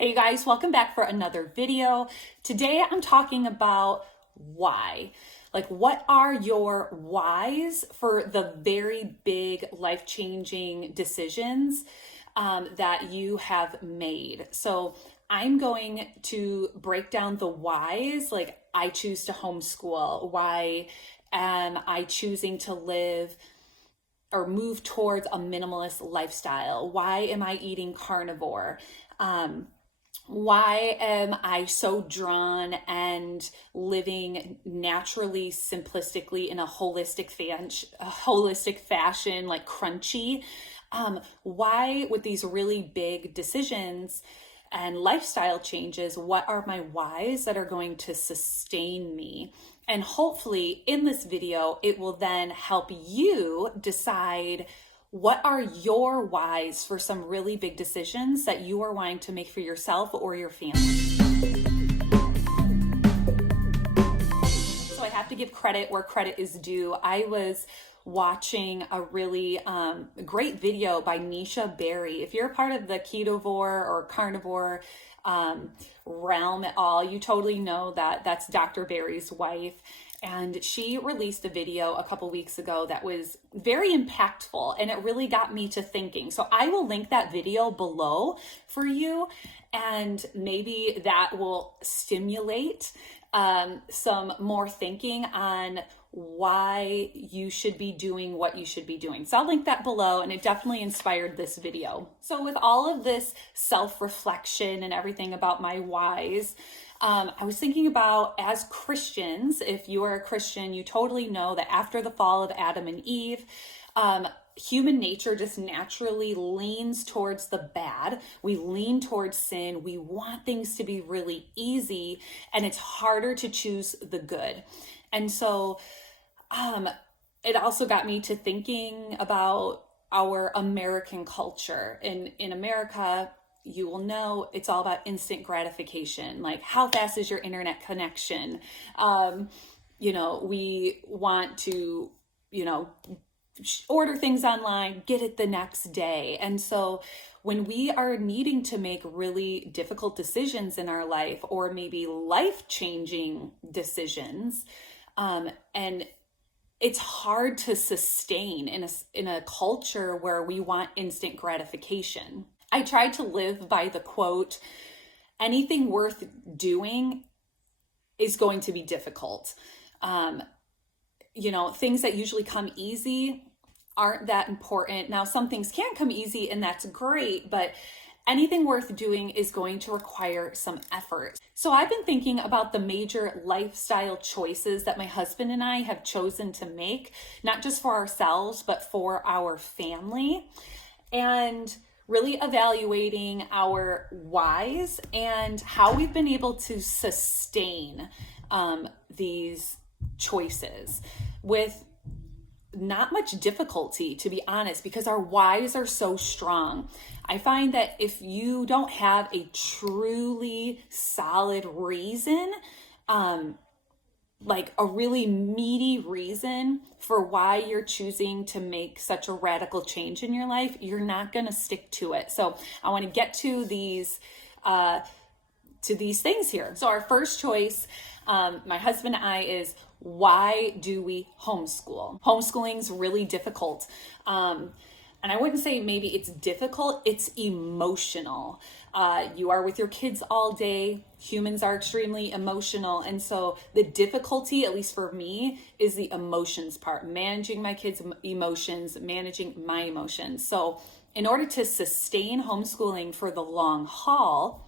Hey you guys, welcome back for another video. Today I'm talking about why. Like, what are your whys for the very big life-changing decisions that you have made? So I'm going to break down the whys, like I choose to homeschool. Why am I choosing to live or move towards a minimalist lifestyle? Why am I eating carnivore? Why am I so drawn and living naturally, simplistically in a holistic fashion, like crunchy? Why with these really big decisions and lifestyle changes, what are my whys that are going to sustain me? And hopefully in this video, it will then help you decide what are your whys for some really big decisions that you are wanting to make for yourself or your family. So I have to give credit where credit is due. I was watching a really great video by Nisha Berry. If you're a part of the ketovore or carnivore realm at all, you totally know that that's Dr. Berry's wife. And she released a video a couple weeks ago that was very impactful, and it really got me to thinking. So I will link that video below for you, and maybe that will stimulate some more thinking on why you should be doing what you should be doing. So I'll link that below, and it definitely inspired this video. So with all of this self-reflection and everything about my whys, I was thinking about, as Christians, if you are a Christian, you totally know that after the fall of Adam and Eve, human nature just naturally leans towards the bad. We lean towards sin. We want things to be really easy, and it's harder to choose the good. And so it also got me to thinking about our American culture. In America, you will know it's all about instant gratification. Like, how fast is your internet connection? We want to, order things online, get it the next day. And so when we are needing to make really difficult decisions in our life, or maybe life-changing decisions, and it's hard to sustain in a culture where we want instant gratification. I tried to live by the quote, anything worth doing is going to be difficult. Things that usually come easy aren't that important. Now, some things can come easy, and that's great, but anything worth doing is going to require some effort. So I've been thinking about the major lifestyle choices that my husband and I have chosen to make, not just for ourselves, but for our family, and really evaluating our whys and how we've been able to sustain these choices with not much difficulty, to be honest, because our whys are so strong. I find that if you don't have a truly solid reason, like a really meaty reason for why you're choosing to make such a radical change in your life, you're not going to stick to it. So I want to get to these things here. So our first choice, my husband and I, is why do we homeschool? Homeschooling's really difficult. And I wouldn't say maybe it's difficult, it's emotional. You are with your kids all day. Humans are extremely emotional. And so the difficulty, at least for me, is the emotions part, managing my kids' emotions, managing my emotions. So in order to sustain homeschooling for the long haul,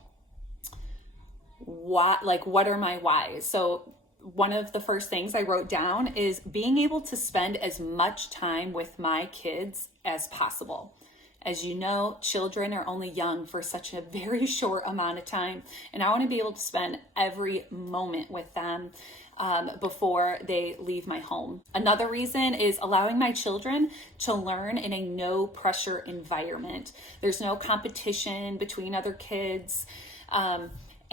what are my whys? So one of the first things I wrote down is being able to spend as much time with my kids as possible. As you know, children are only young for such a very short amount of time, and I want to be able to spend every moment with them before they leave my home. Another reason is allowing my children to learn in a no pressure environment. There's no competition between other kids.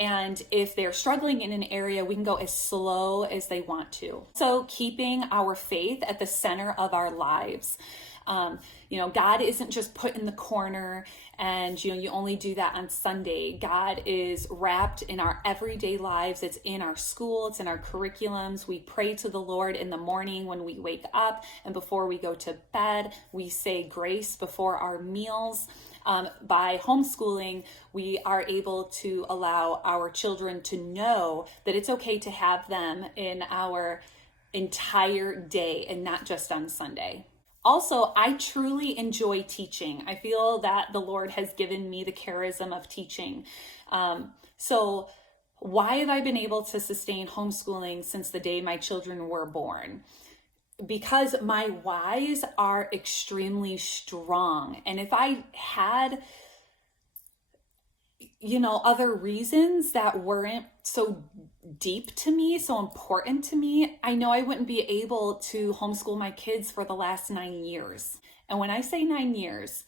And if they're struggling in an area, we can go as slow as they want to. So keeping our faith at the center of our lives. God isn't just put in the corner and, you only do that on Sunday. God is wrapped in our everyday lives. It's in our school. It's in our curriculums. We pray to the Lord in the morning when we wake up, and before we go to bed. We say grace before our meals. By homeschooling, we are able to allow our children to know that it's okay to have them in our entire day and not just on Sunday. Also, I truly enjoy teaching. I feel that the Lord has given me the charism of teaching. So why have I been able to sustain homeschooling since the day my children were born? Because my whys are extremely strong. And if I had, other reasons that weren't so deep to me, so important to me, I know I wouldn't be able to homeschool my kids for the last 9 years. And when I say 9 years,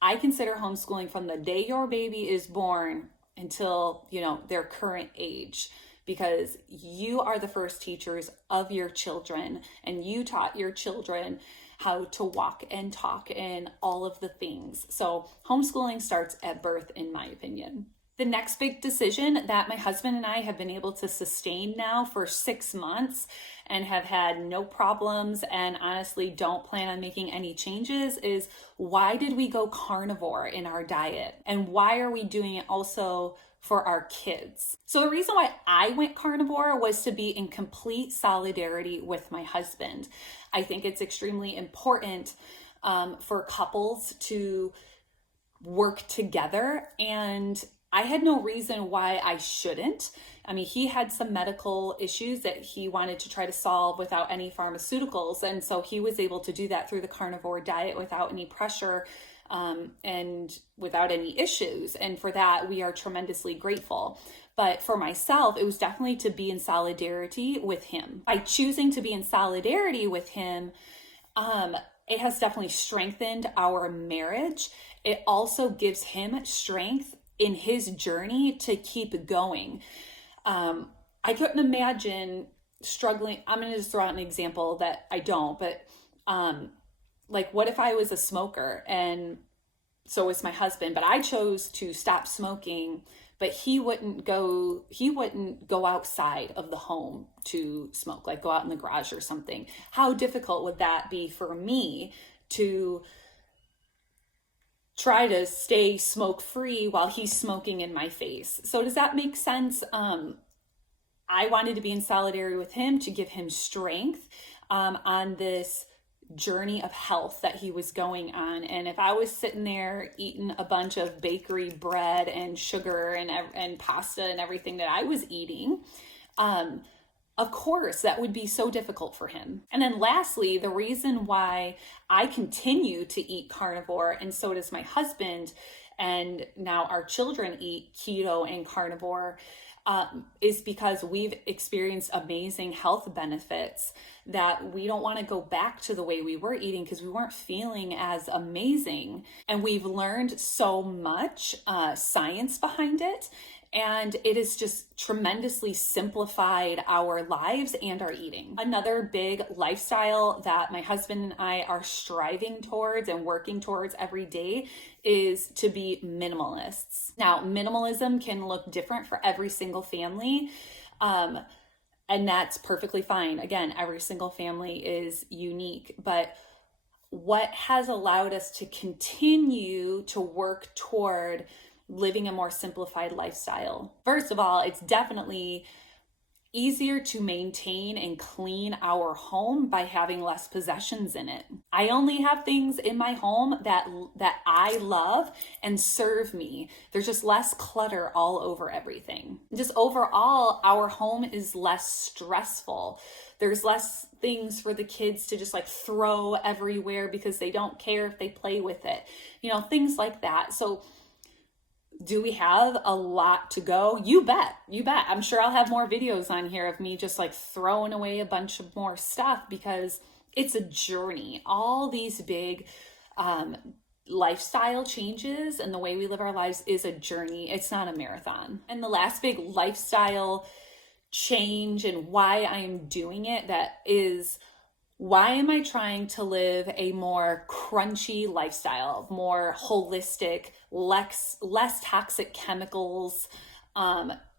I consider homeschooling from the day your baby is born until, their current age, because you are the first teachers of your children, and you taught your children how to walk and talk and all of the things. So homeschooling starts at birth, in my opinion. The next big decision that my husband and I have been able to sustain now for 6 months and have had no problems, and honestly don't plan on making any changes, is why did we go carnivore in our diet? And why are we doing it also for our kids? So the reason why I went carnivore was to be in complete solidarity with my husband. I think it's extremely important for couples to work together, and I had no reason why I shouldn't. I mean, he had some medical issues that he wanted to try to solve without any pharmaceuticals, and so he was able to do that through the carnivore diet without any pressure and without any issues. And for that, we are tremendously grateful. But for myself, it was definitely to be in solidarity with him. By choosing to be in solidarity with him, it has definitely strengthened our marriage. It also gives him strength in his journey to keep going. I couldn't imagine struggling. I'm going to just throw out an example that I don't, but what if I was a smoker and so was my husband, but I chose to stop smoking, but he wouldn't go outside of the home to smoke, like go out in the garage or something. How difficult would that be for me to try to stay smoke free while he's smoking in my face? So does that make sense? I wanted to be in solidarity with him to give him strength on this journey of health that he was going on. And if I was sitting there eating a bunch of bakery bread and sugar and pasta and everything that I was eating, of course, that would be so difficult for him. And then lastly, the reason why I continue to eat carnivore, and so does my husband, and now our children eat keto and carnivore, is because we've experienced amazing health benefits that we don't want to go back to the way we were eating because we weren't feeling as amazing. And we've learned so much science behind it. And it has just tremendously simplified our lives and our eating. Another big lifestyle that my husband and I are striving towards and working towards every day is to be minimalists. Now, minimalism can look different for every single family. And that's perfectly fine. Again, every single family is unique. But what has allowed us to continue to work toward living a more simplified lifestyle? First of all, it's definitely easier to maintain and clean our home by having less possessions in it. I only have things in my home that I love and serve me. There's just less clutter all over everything. Just overall, our home is less stressful. There's less things for the kids to just throw everywhere because they don't care if they play with it. Things like that. So do we have a lot to go? You bet. I'm sure I'll have more videos on here of me just throwing away a bunch of more stuff because it's a journey. All these big lifestyle changes and the way we live our lives is a journey. It's not a marathon. And the last big lifestyle change and why I am doing it that is Why am I trying to live a more crunchy lifestyle, more holistic, less toxic chemicals,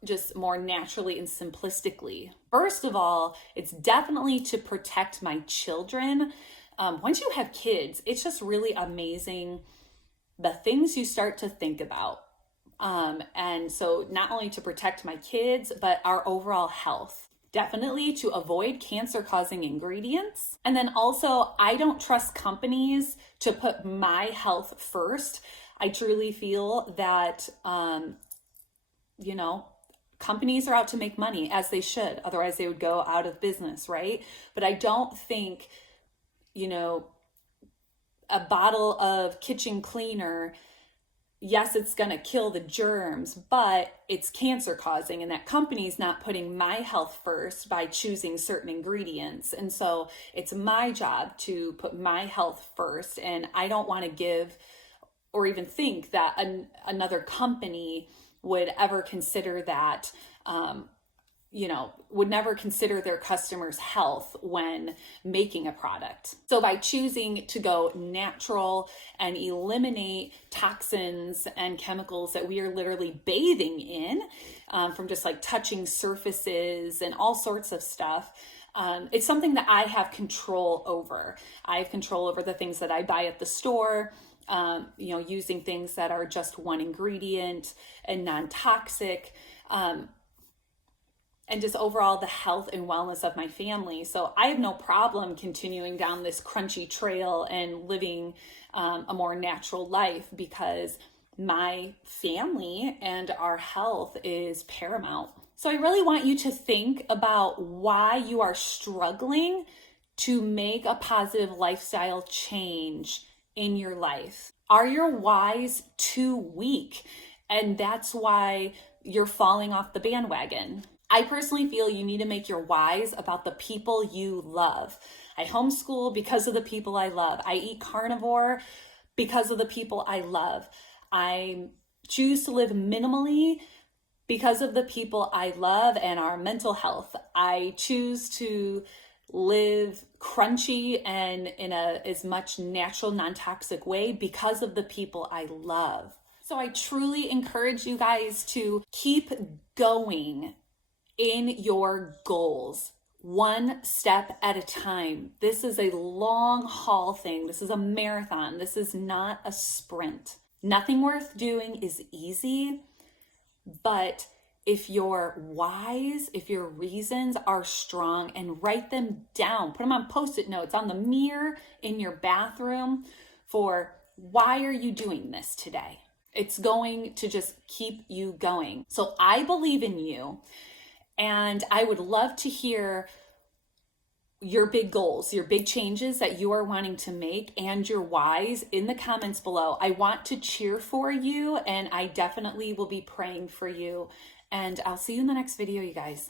just more naturally and simplistically? First of all, it's definitely to protect my children. Once you have kids, it's just really amazing the things you start to think about. And so not only to protect my kids, but our overall health. Definitely to avoid cancer-causing ingredients. And then also, I don't trust companies to put my health first. I truly feel that, companies are out to make money, as they should. Otherwise, they would go out of business, right? But I don't think, a bottle of kitchen cleaner, yes, it's going to kill the germs, but it's cancer causing, and that company's not putting my health first by choosing certain ingredients. And so it's my job to put my health first. And I don't want to give or even think that another company would ever consider that, would never consider their customers' health when making a product. So by choosing to go natural and eliminate toxins and chemicals that we are literally bathing in, from just like touching surfaces and all sorts of stuff, it's something that I have control over. I have control over the things that I buy at the store, using things that are just one ingredient and non-toxic, and just overall the health and wellness of my family. So I have no problem continuing down this crunchy trail and living a more natural life, because my family and our health is paramount. So I really want you to think about why you are struggling to make a positive lifestyle change in your life. Are your whys too weak? And that's why you're falling off the bandwagon. I personally feel you need to make your whys about the people you love. I homeschool because of the people I love. I eat carnivore because of the people I love. I choose to live minimally because of the people I love and our mental health. I choose to live crunchy and in as much natural, non-toxic way because of the people I love. So I truly encourage you guys to keep going in your goals, one step at a time. This is a long haul thing. This is a marathon. This is not a sprint. Nothing worth doing is easy, but if your whys, if your reasons are strong, and write them down, put them on Post-it notes on the mirror in your bathroom for why are you doing this today? It's going to just keep you going. So I believe in you. And I would love to hear your big goals, your big changes that you are wanting to make, and your whys in the comments below. I want to cheer for you, and I definitely will be praying for you. And I'll see you in the next video, you guys.